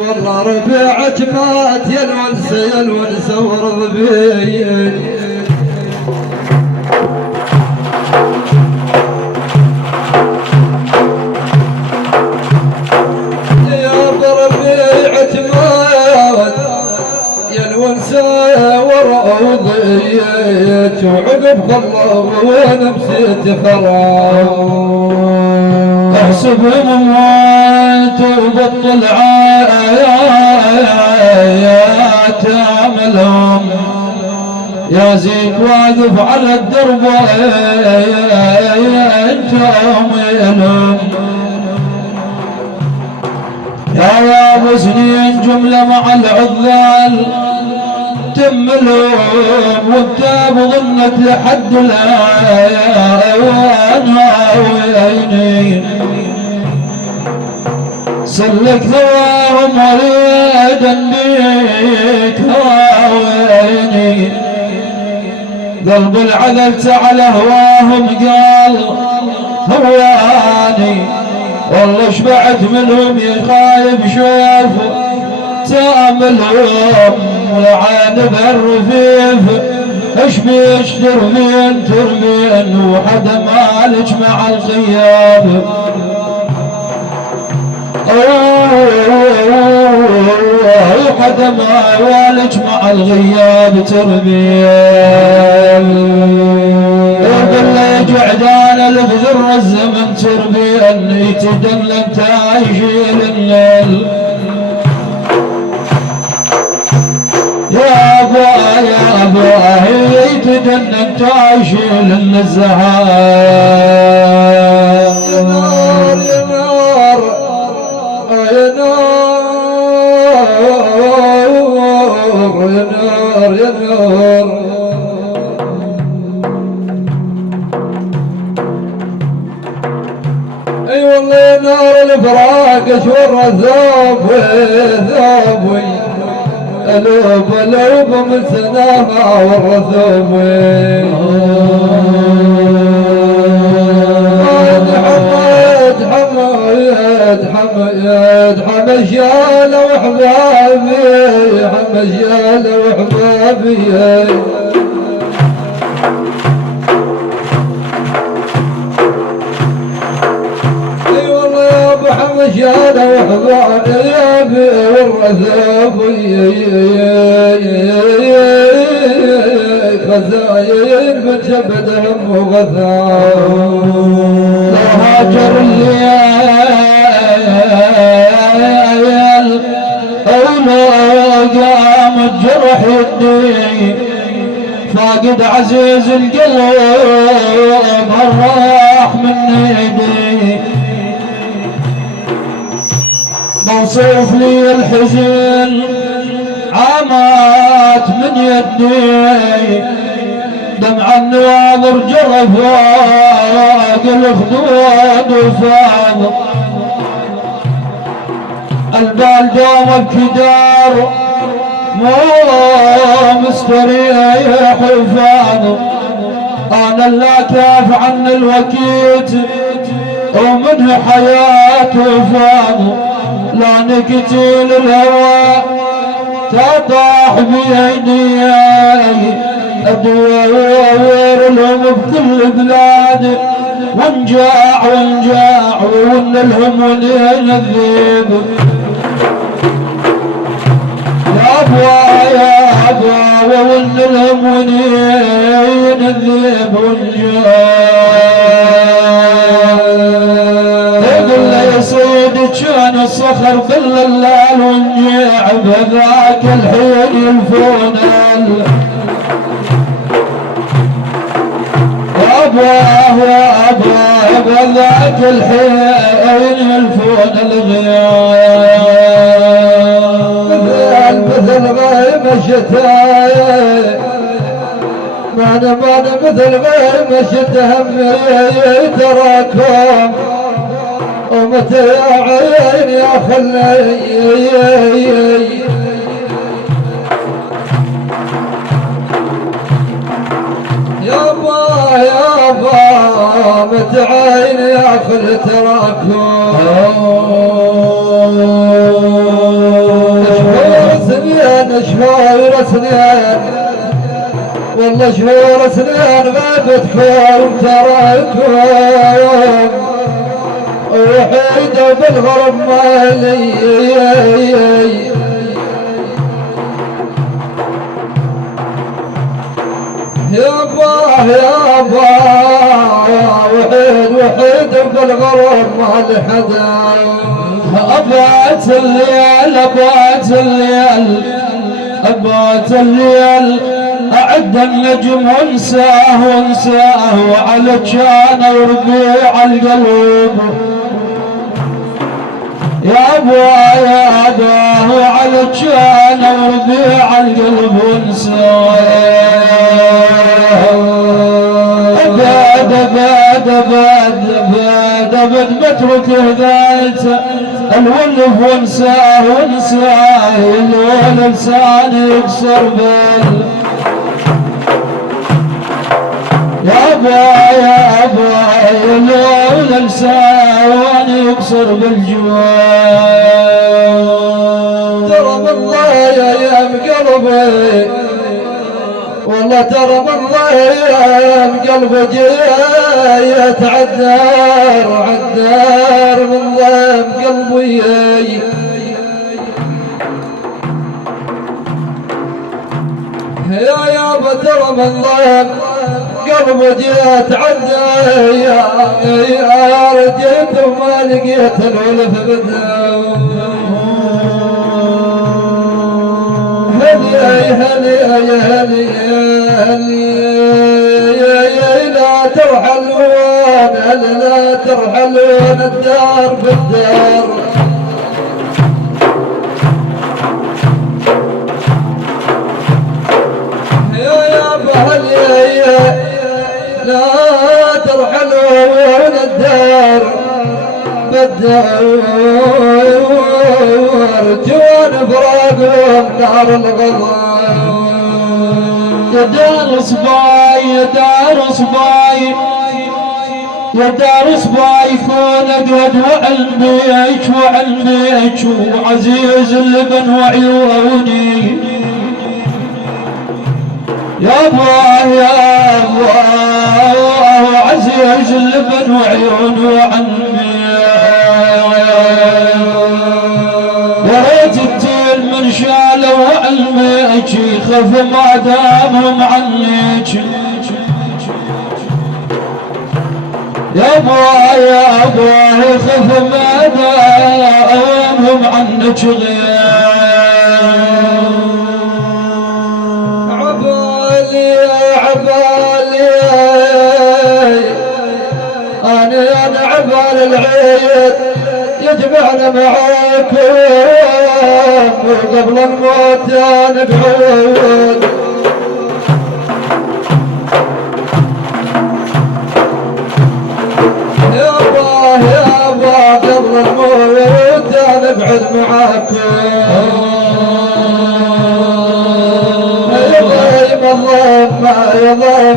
والله ربيعك مات يا الونسه ورضبي ورضيت وعقب خلص ونفسيت خراب احسب موت وبطل عايات عملهم يا زيك واقف على الدرب انتم وينهم يا ابو سنين جمله مع العذال تملهم وانت بظنك لحد العينين سلك ثواهم وريدا بيك هواويني قلب العذلت على هواهم قال هواني والله شبعت منهم يا خايب شوف تاملهم والعانب الرفيف اش بيشتر فين ترمين وحدا مالك مع الخياب حدا مالك مع الغياب ترمين بالله جعدان البذر الزمن ترمين يتدلل تعيشين الليل يا ابا يتدنن تعيشين النزهات يا نار يا نار يا نار يا نار اي والله يا نار الفراق شور ثوبي الوب من سناها والرثومي حمشيال وحبابي حمشيال وحبابي اي والله يا ابو حمشيال وحبابي والرثومي خزاين بتشبدهم وغثاو لو هاجر الليل ولو قام الجرح يدي فاقد عزيز القلب الراح من يدي موصوف لي الحزن عامات من يدي دمع النواظر جرى فوق الخدود وفاض البال دوم بكدار مو مستريح وفاض انا لا كاف عن الوكيت ومن حياته فاض لا نقتل الهوى تطاح بيدي ادور لهم بكل بلاد ونجاع وان لهم ولين الذيب يا ابوا وان لهم ولين الذيب ونجاع يقول له يا سيدي كان الصخر باللال ونجاع بذاك الحين يلفون أبا ذاك الحين يلفون الغياب مثل غيم الشتاء معنا مثل غيم الشتاء همي تراكم ومتى يا عين يا خلي يابا متعين يا خل تراكم سنين والله شهور سنين غابتكم تراكم وحيدوا بالغرب مالي يا الله يا الله وحيد بالغرب مال حدا أبات الليل أبات الليل أبات الليل أعد النجم وانساه وعلى كان وربيع القلب يا أبا يا أبا وعلى كان وربيع القلب وانساه أبد بترك هدايته الولف وانساه الولد لساني يكسر بال يا أبا الولد لساني يكسر بالجوال ترى الله يا قلبي والله ترى بالله يا قلبي جاي يتعذر عذر من ضيم قلبي يا ترى من ضيم قلبي جاي يتعذر يا رجيت وما لقيت الولف بدهم هلي لا ترحلون لا ترحلون الدار بالدار يا بهلي لا ترحلون الدار بالدار جوان فراقهم نار الغضب يا دار صباي يا دار صباي يا دار صباي كونك وعلميك وعزيز اللبن وعيوني يا ابا عزيز اللبن وعيوني وعلمي يا ريت التيل من شاله وعلميك خف ما دامهم عنيك يا ابا خف ما دامهم عنك عبالي انا عبال العيد يجمعنا معاكم وقبل الموت نقعد يا الله قبل الموت نقعد معاكم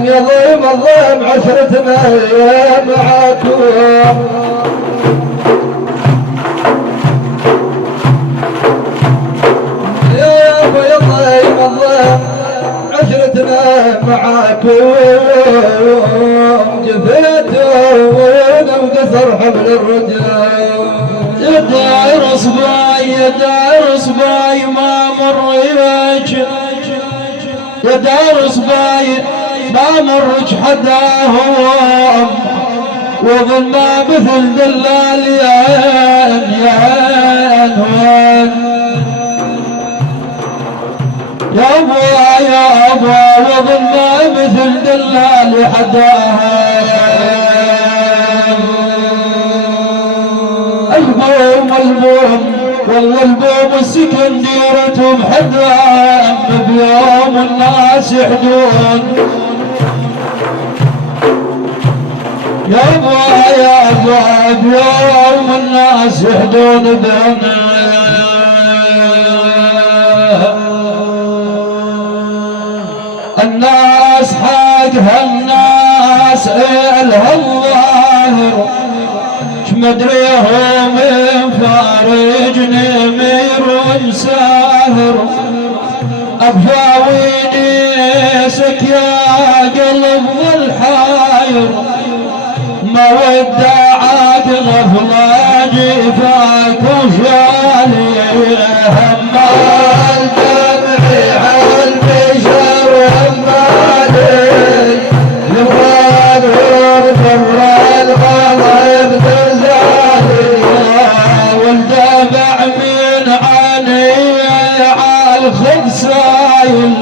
يظلم الظلم عشرتنا معاكم يا ابو يظلم الظلم عشرتنا معاكم جفيتوا وقصر حبل الرجال يا دار صباي يا دار صباي ما مر إليك يا دار صباي ما مرج حداهم وظل ما مثل دلال يا ابا وظل ما مثل دلال حداهم البوم والله البوم السكن ديرتهم حدام بيوم الناس يحدون يا ابا بيوم الناس يحدون بنا الناس حقها الناس إلها الظاهر مدريهم فارج نمير ساهر أبجاويني سك يا قلب والحاير ما ودعك غفلة جفاك وشالي همال دمعي عالبشر همالي لفراد ورثر الغضب دلالي والدمع من عيني عالخبسايل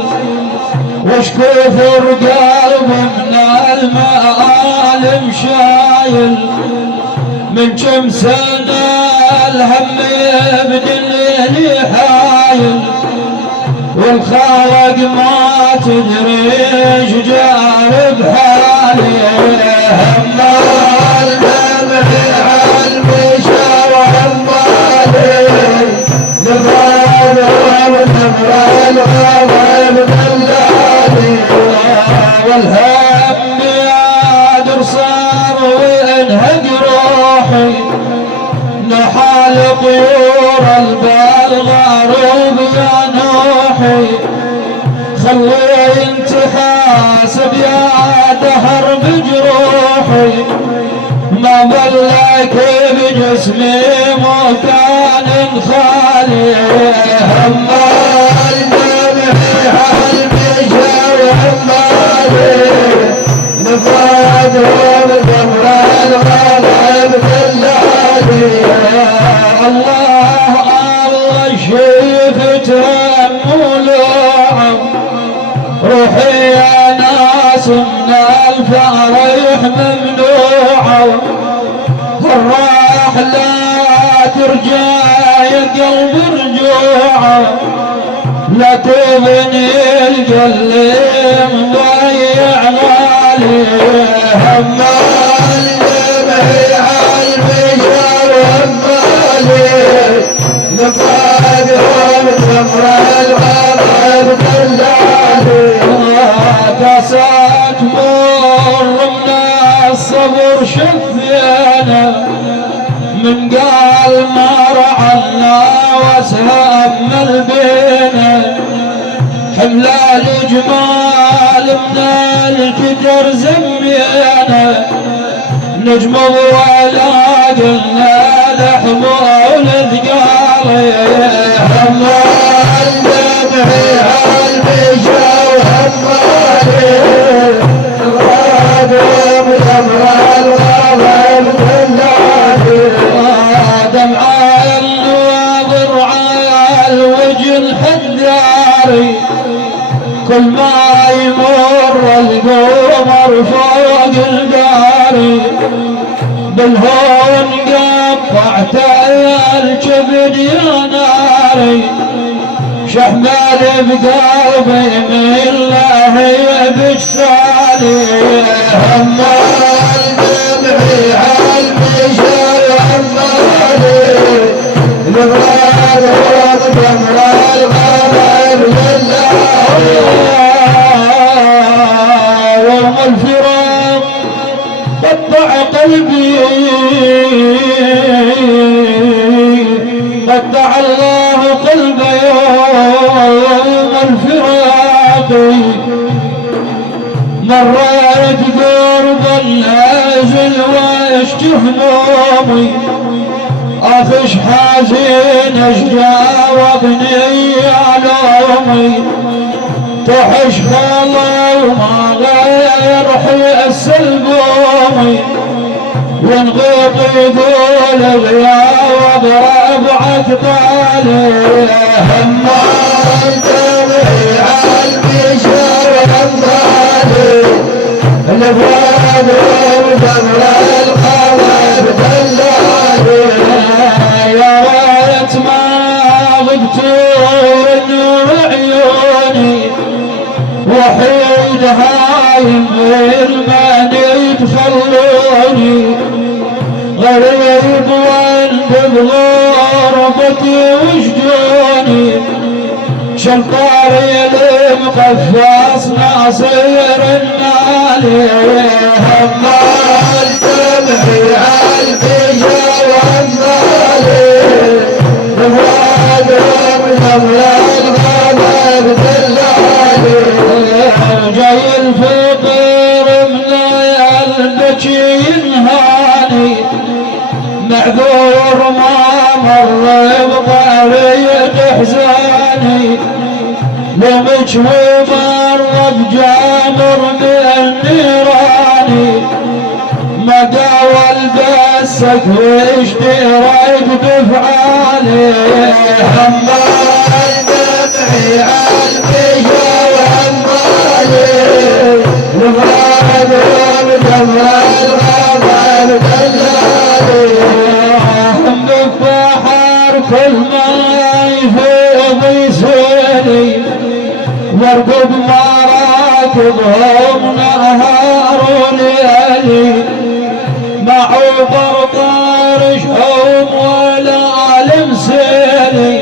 واشكفر قلب من المآلم شايل من كم سنة الهم يبدلني حايل والخالق ما تدري ايش جار بحالي همال دمعي عالبشر همالي لفراد ورثر الغضب دلالي والهم يادر صار وانهق روحي نحال طيور البالغاروب يا نوحي خلي انت حاسب يا دهر بجروحي ما ظلك بجسمي مكان خالي همال دمعي عالبشر همالي لفراد ورثر الغضب دلالي الله الله شفت مولوعه روحي يا ناس من الفرح ممنوعه الراح لا ترجع يا قلب رجوعه لا تبني القلب مضيع غالي همال دمعي عالبشر همالي لفراد ورثر الغضب دلالي كاسات مر من الصبر شفينا من قال ما رعنا واسهم البينا حمل الجمال من الكدر زمينا نجم ولا قلنا لحم والثقال همال دمعي عالبشر همالي لفراد ورثر الغضب دلالي دمع الناظر على الوجه الحداري كل ما يمر القمر فوق الداري بالهون قطعت الكبد يا ناري شحمل بقلبي من الله بجسالي همال دمعي عالبشر همالي لفراد ورثر الغضب دلالي يوم الفراق قطع قلبي قطع الله قلبي يوم الفراق مريت قرب النازل واشكي همومي اخش حزين اشجاوبني علومي تحش خلا وما غير حيس القومي ونغيط يقول غياب ربعك طالي همال دمعي عالبشر همالي لفراد ورثر الغضب دلالي يا ريت ما غبت من عيوني وحيد هايم بالماني تخلوني غريب وانت بغربتي وشجوني شلطاري المقفص ناصر المالي همال دمعي عالبشر همالي لفراد ورثر الغضب دلالي لك ومر بجامر من نيراني ما داول بسك واشتريت بفعالي همال دمعي عالبيشة وهمالي لفراد وبدمع الغابر دلالي هم ببحر كل ما يفيض يسيري وارقب مراكبهم نهار وليالي معوبر طارشهم ولا لمسيني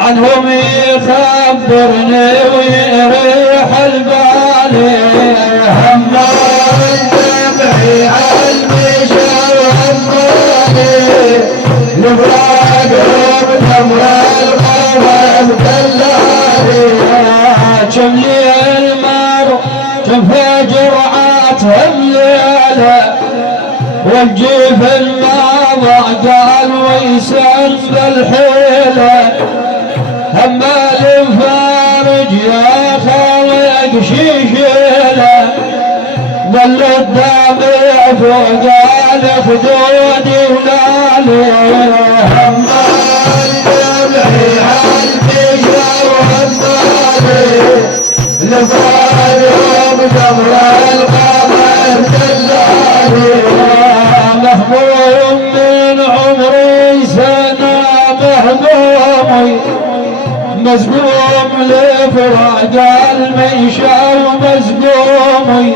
عنهم يخبرني ويريح البالي همال دمعي عالبيشة وهمالي لفراد وبدمع الغابر دلالي كم ليل مر كم فجر عاتهم ليله والجيف الماضى قال ويسال بالحيله همال فارج يا خالق شيشيله ظل الدمع فوق الخدود ولالي همال دمعي عالبيشة وهمالي لفراد وبدمع الغابر دلالي مهموم من عمري سنة مهمومي مزقوم لفراق الميشة ومزقومي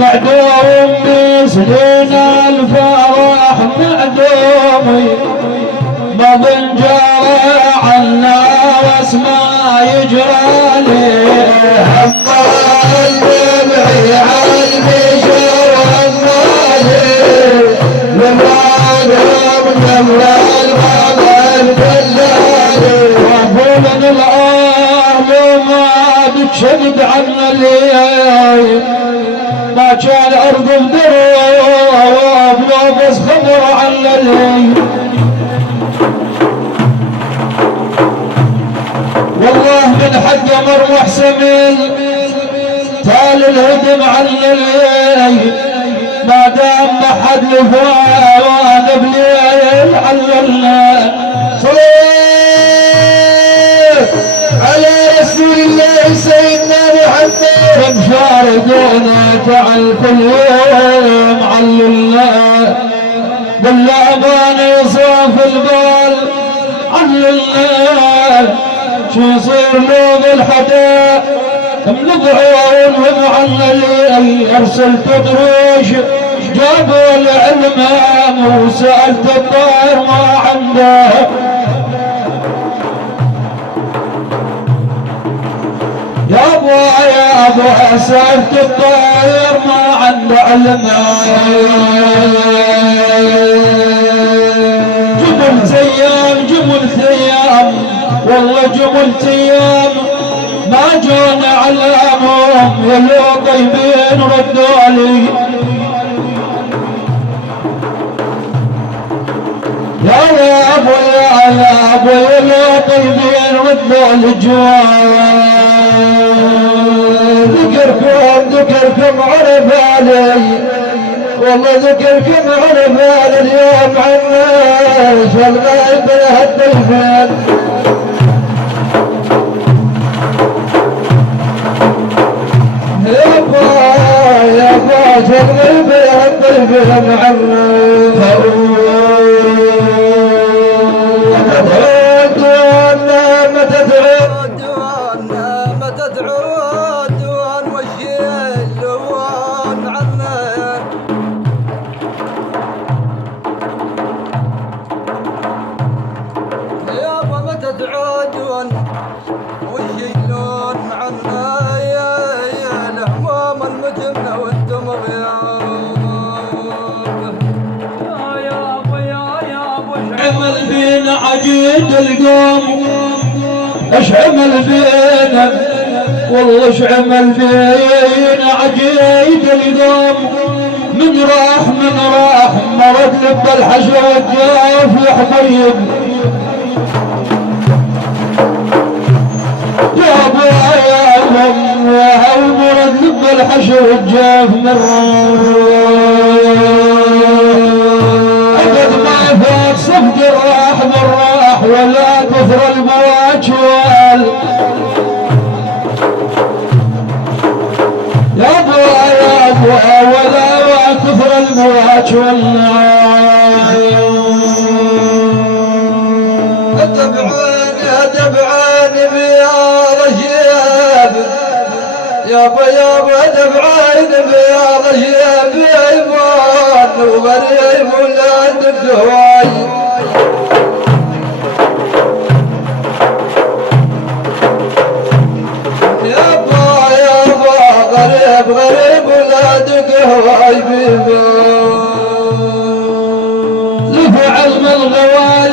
معدوم مثلنا الفرح معدومي ما بنجرى عنا واسما يجرالي همال دمعي عالبيشة وهمالي لفراد وبدمع الغابر دلالي وفولن الأهل ما بتشد عنا الليل ما كان أرض بدروب لو بس خبر عنا الليل والله من حق مروح سمين تال الهدم عنا الليل ما دام ما حد لفوا وانا بليل علنا على رسول الله سيدنا محمد كم فارقونا تعال كل يوم علنا بالأمان يصاف البال علنا شو يصير لو بالحدا ملضعون ومعللي ارسلت درويش جابوا العلمام وسألت الطير ما عنده يا ابو سألت الطير ما عنده علمام جملت ايام والله جملت ايام ما جونا علامهم يلو طيبين ردوا لي يا ابو يلو طيبين ردوا لي جوان ذكركم عرف علي والله ذكركم عرف علي اليوم عنا فالغايب الهالطيفين يا با تغلب يا الطيفين عنا عمل فينا عجيد القوم اش عمل فينا والله اش عمل فينا عجيد القوم من راح مرض لب الحشر والجاف يا حبيب يا ابو الحشر الجاف من عقد ما فات صفق الراح بالراح ولا كثر البواجوال يا ابو ولا كثر البواج دبعان بيا رجيب يابا دبعان بيا رجيب يا ايمان وغريب ولاد الدواي يابا غريب ولاد الدواي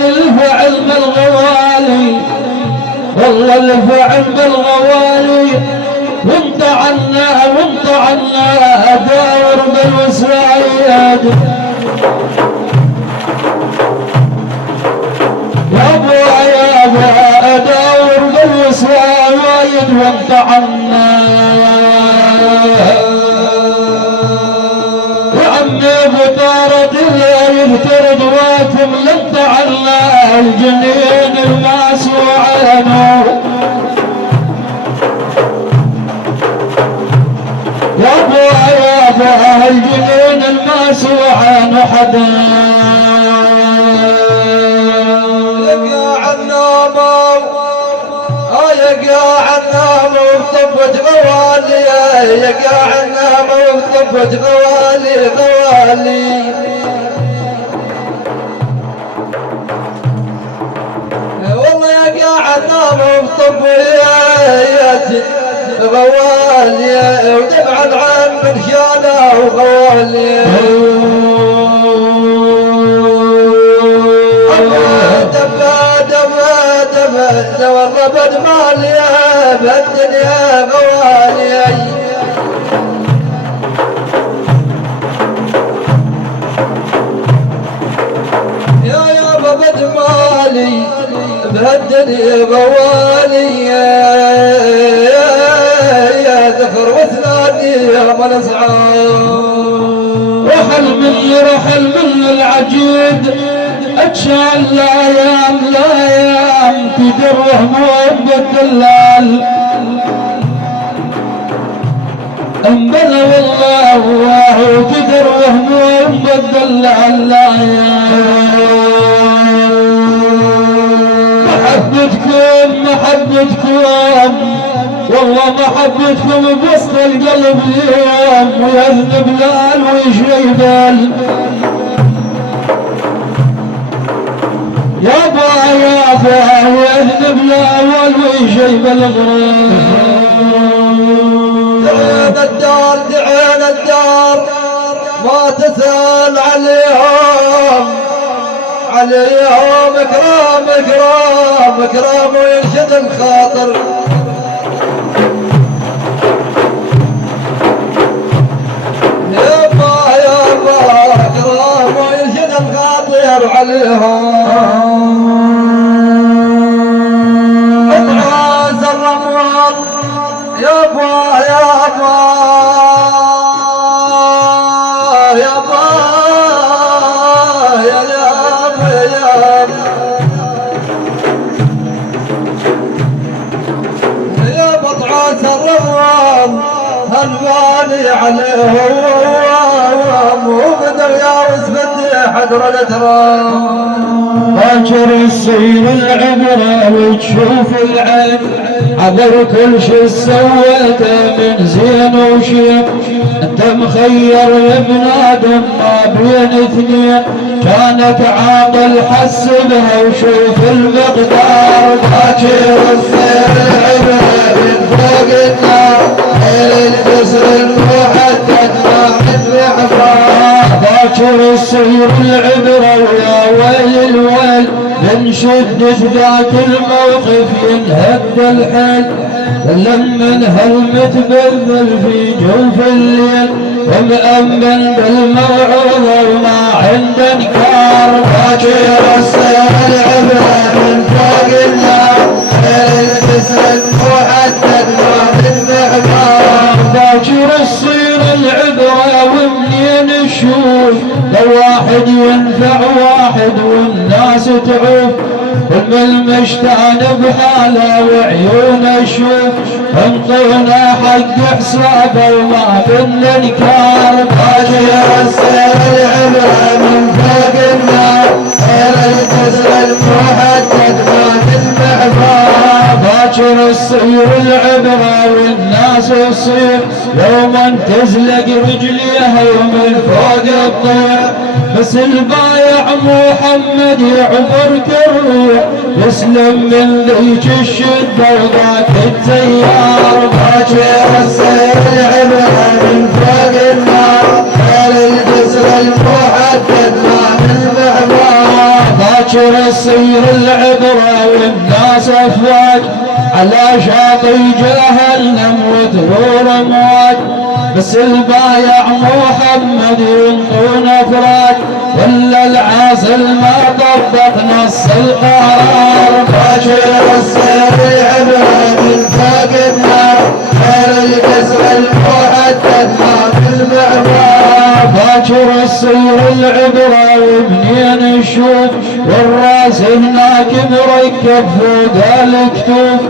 لفعل الغوالي والله لفعل بالغوالي وانت عنا اداور بالوسايد يابا اداور بالوسايد وانت عنا وعمي بطارة الليل ترد واتم لنت عنا الجنين الماسوع نور يابا الجنين الماسوع حدا يقع النام وطبت غوالي يقع النام وطبت غوالي والله يقع النام وطبت غوالي وتبعد عن مرشاده وغوالي والله بد مالي بالدنيا غوالي يا بد مالي بهالدنيا غوالي يا ذكر وثناني يا من رحل من العجيد اتشال الايام تدرهم بالدلال انبلى والله تدرهم بالدلال محبتكم والله محبتكم بوسط القلب اليوم ويذنب لال ويشيبال يابا ويذنب لال ويشيب الغرام دعين الدار ما تسأل عليهم اكرام ويرشد الخاطر يابا اكرام ويرشد الخاطر عليهم ادعاز الرمال يابا يا بطعاس الرمال هالبالي عليهم وبدر يا وسبتي حضر الاترام باكر يصير العبرة وتشوف العين عبر كل شي سويته من زين وشين انت مخير ابن ادم ما بين اثنين كانك عاقل حسبها وشوف المقدار باكر يصير العبرة من فوق النار غير الجسر المحدد ما من بعبار باكر يصير العبرة ويا ويل الويل من شدة ذاك الموقف ينهد الحيل لمن هالمتبذل في جوف الليل ومأمن بالموعظة وما عنده انكار باكر يصير العبرة من فوق النار غير الجسر المحدد ما من بعبار باكر والناس تعوف بالمشتان بحاله وعيونه شوف انطونا حق حسابه وما بالانكار باكر السير العبرة من فوق النار غير الجسر المحدد ما المعبار باكر الصير العبرة والناس تصير يوما تزلق رجليها ومن فوق الطير بس البايع محمد يعبر كالروح يسلم من ذيك الشدة وذاك التيار باكر السير العبرة من فوق النار غير الجسر المحدد ما المعبار باكر الصير العبرة والناس افواج على شاطئ جهنم وثرور امواج بس البايع محمد ينطون افراج ولا العاصل ما طبق نص القرار باكر السير العبرة من فوق النار غير الجسر المحدد ما المعبار باكر الصير العبرة ومنين نشوف والراس هناك مركب فوق الكتوف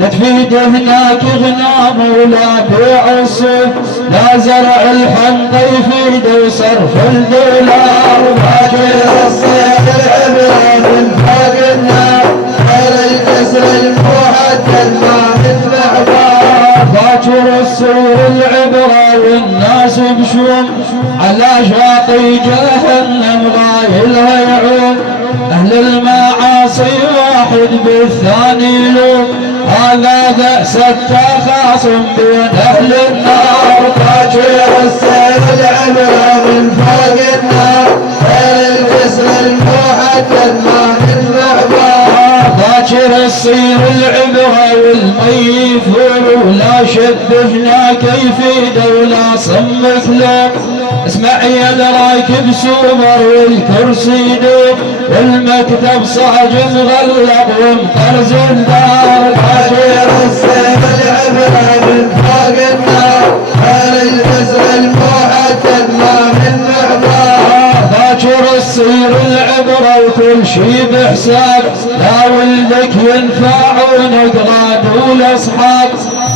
لا تفيد هناك غنام ولا بيع الصيف لا زرع الحنطة يفيد وصرف الدولار باكر الصير العبرة من فوق النار غير الجسر المحدد ما المعبار باكر الصير العبرة والناس بشوم على شاطئ جهنم غايلها يعوم أهل المعاصي واحد بالثاني يلوم هذا بأس التخاصم بين أهل النار باكر السير العبرة من فوق النار غير الجسر المحدد ما المعبار باكر الصير العبرة والمي يفور ولا شبهنا كيف ولا صم كلام اسمع يا الراكب سوبر والكرسي دوب والمكتب صاج مغلق ومطرز الدار باكر السير العبرة من فوق النار غير الجسر المحدد ما المعبار باكر الصير العبرة وكل شي بحساب لا ولدك ينفعونك غاد والاصحاب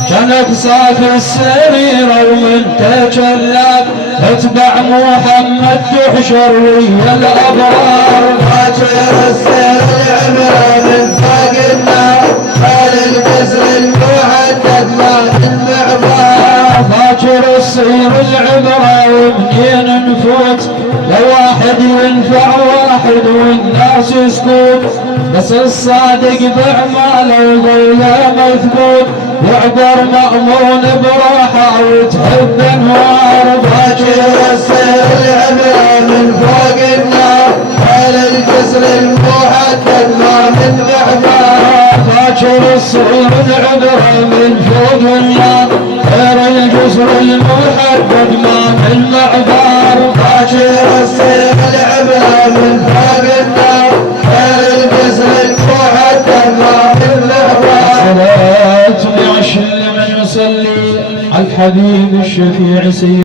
كانت صاف السريرة وانت كذاب اتبع محمد تحشر ويا الابرار باكر السير العبرة من فوق النار غير الجسر المحدد ما المعبار باكر الصير العبرة ومنين نفوت لواحد ينفع واحد والناس يسكوت بس الصادق باعماله وقوله مثبوت يعبر مأمون براحة وتهب انوار باكر السير العبرة من فوق النار غير الجسر المحدد ما المعبار باكر الصير العبرة من فوق النار غير الجسر المحدد ما من معبار باكر السير العبرة من فوق النار غير الجسر المحدد ما المعبار صلاة لعشر من يصلي على الحبيب الشفيع سيدنا